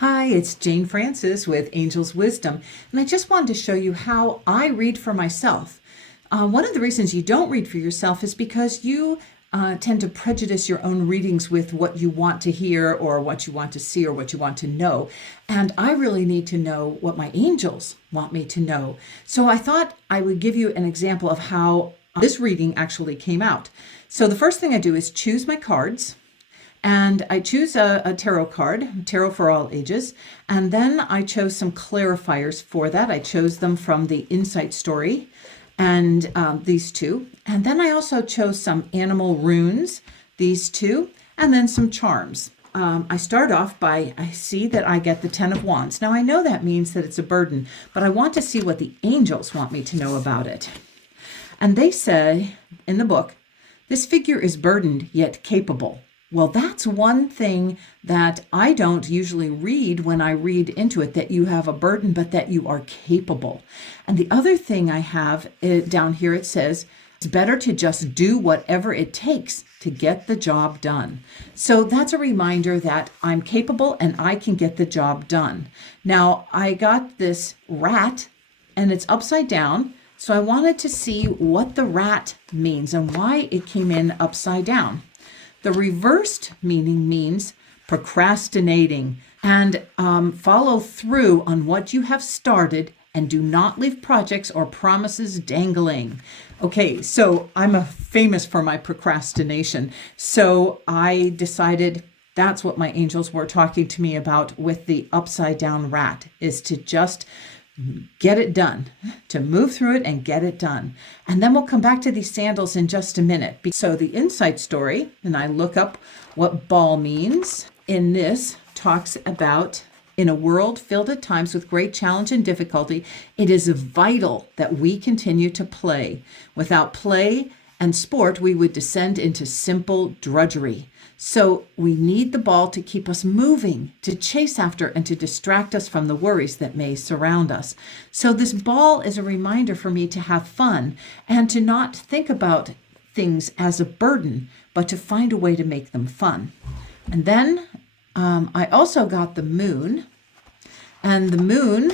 Hi, it's Jane Francis with Angel's Wisdom, and I just wanted to show you how I read for myself. One of the reasons you don't read for yourself is because you tend to prejudice your own readings with what you want to hear or what you want to see or what you want to know. And I really need to know what my angels want me to know. So I thought I would give you an example of how this reading actually came out. So the first thing I do is choose my cards. And I choose a tarot card, Tarot for All Ages, and then I chose some clarifiers for that. I chose them from the Insight Story and these two. And then I also chose some animal runes, these two, and then some charms. I start off by, I see that I get the Ten of Wands. Now I know that means that it's a burden, but I want to see what the angels want me to know about it. And they say in the book, this figure is burdened yet capable. Well, that's one thing that I don't usually read when I read into it, that you have a burden, but that you are capable. And the other thing I have down here, it says, it's better to just do whatever it takes to get the job done. So that's a reminder that I'm capable and I can get the job done. Now, I got this rat and it's upside down. So I wanted to see what the rat means and why it came in upside down. The reversed meaning means procrastinating and follow through on what you have started and do not leave projects or promises dangling. Okay, so I'm famous for my procrastination. So I decided that's what my angels were talking to me about with the upside down rat, is to just get it done, to move through it and get it done. And then we'll come back to these sandals in just a minute. So the Insight Story, and I look up what ball means, in this talks about, in a world filled at times with great challenge and difficulty, it is vital that we continue to play. Without play and sport, we would descend into simple drudgery. So we need the ball to keep us moving, to chase after and to distract us from the worries that may surround us. So this ball is a reminder for me to have fun and to not think about things as a burden, but to find a way to make them fun. And then I also got the moon, and the moon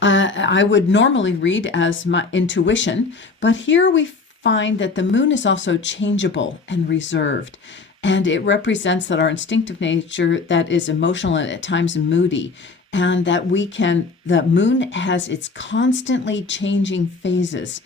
I would normally read as my intuition, but here we find that the moon is also changeable and reserved, and it represents that our instinctive nature that is emotional and at times moody, and that the moon has its constantly changing phases.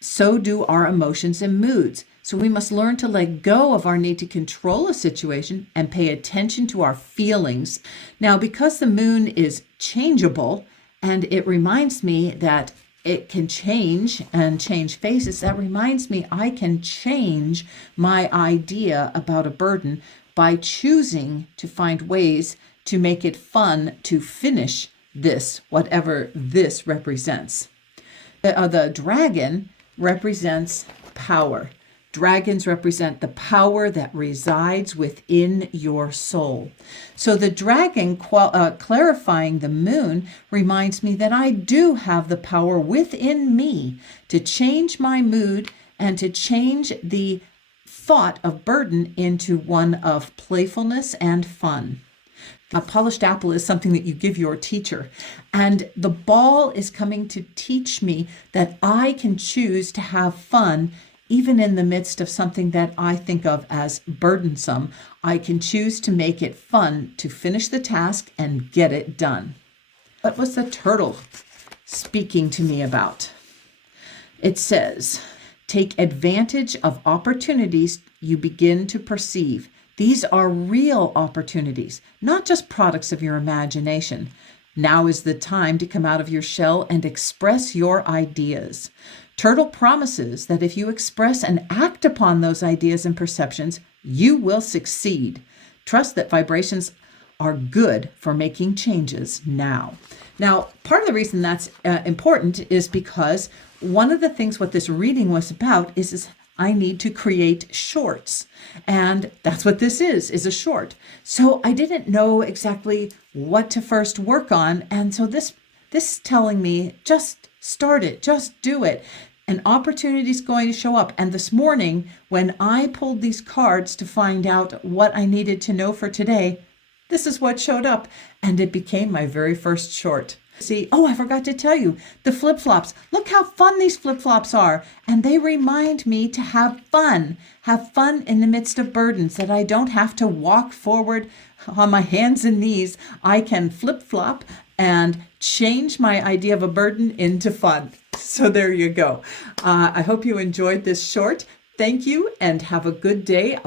So do our emotions and moods. So we must learn to let go of our need to control a situation and pay attention to our feelings. Now, because the moon is changeable, and it reminds me that it can change and change phases, that reminds me I can change my idea about a burden by choosing to find ways to make it fun to finish this, whatever this represents. The dragon represents power. Dragons represent the power that resides within your soul. So the dragon clarifying the moon reminds me that I do have the power within me to change my mood and to change the thought of burden into one of playfulness and fun. A polished apple is something that you give your teacher. And the ball is coming to teach me that I can choose to have fun even in the midst of something that I think of as burdensome. I can choose to make it fun to finish the task and get it done. What was the turtle speaking to me about? It says, take advantage of opportunities you begin to perceive. These are real opportunities, not just products of your imagination. Now is the time to come out of your shell and express your ideas. Turtle promises that if you express and act upon those ideas and perceptions, you will succeed. Trust that vibrations are good for making changes now. Now, part of the reason that's important is because one of the things what this reading was about is I need to create shorts. And that's what this is a short. So I didn't know exactly what to first work on. And so this telling me, just start it, just do it. An opportunity is going to show up. And this morning, when I pulled these cards to find out what I needed to know for today, this is what showed up, and it became my very first short. See, oh, I forgot to tell you, the flip-flops. Look how fun these flip-flops are. And they remind me to have fun. Have fun in the midst of burdens, that I don't have to walk forward on my hands and knees. I can flip-flop and change my idea of a burden into fun. So there you go. I hope you enjoyed this short. Thank you and have a good day.